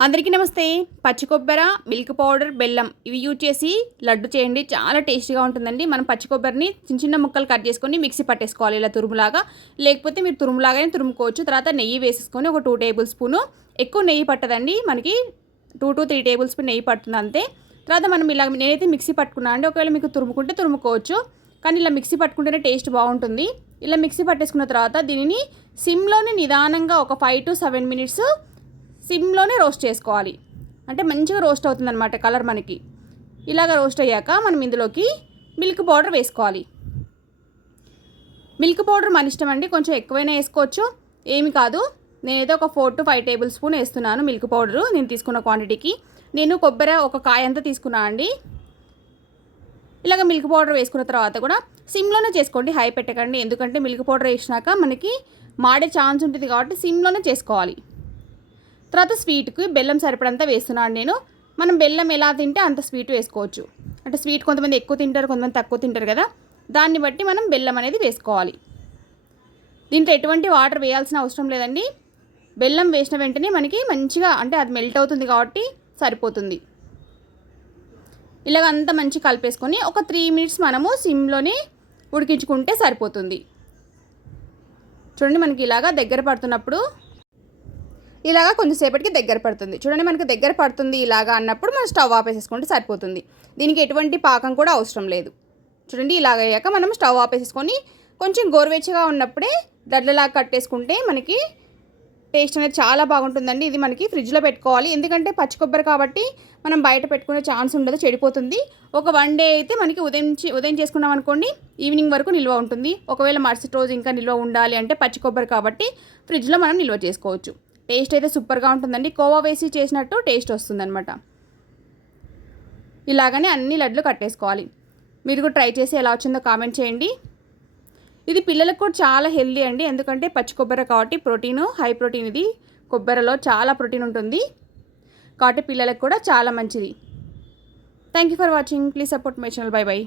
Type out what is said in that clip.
అందరికీ నమస్తే. పచ్చి కొబ్బర మిల్క్ పౌడర్ బెల్లం ఇవి యూజ్ చేసి లడ్డు చేయండి. చాలా టేస్టీగా ఉంటుందండి. మనం పచ్చి కొబ్బరిని చిన్న చిన్న ముక్కలు కట్ చేసుకొని మిక్సీ పట్టేసుకోవాలి. ఇలా తురుములాగా. లేకపోతే మీరు తురుములాగానే తురుముకోవచ్చు. తర్వాత నెయ్యి వేసేసుకొని ఒక టూ టేబుల్ స్పూను ఎక్కువ నెయ్యి పట్టదండి. మనకి two to three tablespoon నెయ్యి పడుతుంది అంతే. తర్వాత మనం ఇలా నేనైతే మిక్సీ పట్టుకున్నాను అండి. ఒకవేళ మీకు తురుముకుంటే తురుముకోవచ్చు. కానీ ఇలా మిక్సీ పట్టుకుంటేనే టేస్ట్ బాగుంటుంది. ఇలా మిక్సీ పట్టేసుకున్న తర్వాత దీనిని సిమ్లోనే నిదానంగా ఒక ఫైవ్ టు సెవెన్ మినిట్స్ సిమ్లోనే రోస్ట్ చేసుకోవాలి. అంటే మంచిగా రోస్ట్ అవుతుందన్నమాట కలర్ మనకి. ఇలాగ రోస్ట్ అయ్యాక మనం ఇందులోకి మిల్క్ పౌడర్ వేసుకోవాలి. మిల్క్ పౌడర్ మన ఇష్టం అండి. కొంచెం ఎక్కువైనా వేసుకోవచ్చు. ఏమి కాదు. నేనైతే ఒక four to five tablespoon వేస్తున్నాను మిల్క్ పౌడరు. నేను తీసుకున్న క్వాంటిటీకి. నేను కొబ్బరి ఒక కాయ అంతా తీసుకున్నాను అండి. ఇలాగ మిల్క్ పౌడర్ వేసుకున్న తర్వాత కూడా సిమ్లోనే చేసుకోండి. హై పెట్టకండి. ఎందుకంటే మిల్క్ పౌడర్ వేసినాక మనకి మాడే ఛాన్స్ ఉంటుంది కాబట్టి సిమ్లోనే చేసుకోవాలి. తర్వాత స్వీట్కి బెల్లం సరిపడంతా వేస్తున్నాను నేను. మనం బెల్లం ఎలా తింటే అంత స్వీట్ వేసుకోవచ్చు. అంటే స్వీట్ కొంతమంది ఎక్కువ తింటారు కొంతమంది తక్కువ తింటారు కదా. దాన్ని బట్టి మనం బెల్లం అనేది వేసుకోవాలి. దీంట్లో ఎటువంటి వాటర్ వేయాల్సిన అవసరం లేదండి. బెల్లం వేసిన వెంటనే మనకి మంచిగా అంటే అది మెల్ట్ అవుతుంది కాబట్టి సరిపోతుంది. ఇలాగ అంతా మంచి కలిపేసుకొని ఒక త్రీ మినిట్స్ మనము సిమ్లోనే ఉడికించుకుంటే సరిపోతుంది. చూడండి మనకి ఇలాగా దగ్గర పడుతున్నప్పుడు ఇలాగా కొంచెంసేపటికి దగ్గర పడుతుంది. చూడండి మనకి దగ్గర పడుతుంది ఇలాగా అన్నప్పుడు మనం స్టవ్ ఆపేసేసుకుంటే సరిపోతుంది. దీనికి ఎటువంటి పాకం కూడా అవసరం లేదు. చూడండి ఇలాగ అయ్యాక మనం స్టవ్ ఆపేసేసుకొని కొంచెం గోరువెచ్చగా ఉన్నప్పుడే దడ్లలాగా కట్టేసుకుంటే మనకి టేస్ట్ అనేది చాలా బాగుంటుందండి. ఇది మనకి ఫ్రిడ్జ్లో పెట్టుకోవాలి. ఎందుకంటే పచ్చి కొబ్బరి కాబట్టి మనం బయట పెట్టుకునే ఛాన్స్ ఉండదు చెడిపోతుంది. ఒక వన్ డే అయితే మనకి ఉదయం ఉదయం చేసుకున్నాం అనుకోండి ఈవినింగ్ వరకు నిల్వ ఉంటుంది. ఒకవేళ మరుసటి రోజు ఇంకా నిల్వ ఉండాలి అంటే పచ్చి కొబ్బరి కాబట్టి ఫ్రిడ్జ్లో మనం నిల్వ చేసుకోవచ్చు. టేస్ట్ అయితే సూపర్గా ఉంటుందండి. కోవా వేసి చేసినట్టు టేస్ట్ వస్తుందన్నమాట. ఇలాగనే అన్ని లడ్లు కట్టేసుకోవాలి. మీరు కూడా ట్రై చేసి ఎలా వచ్చిందో కామెంట్ చేయండి. ఇది పిల్లలకు కూడా చాలా హెల్దీ అండి. ఎందుకంటే పచ్చి కొబ్బరి కాబట్టి ప్రోటీన్ హై ప్రోటీన్ ఇది. కొబ్బరిలో చాలా ప్రోటీన్ ఉంటుంది. కాబట్టి పిల్లలకు కూడా చాలా మంచిది. Thank you for watching please support my channel bye bye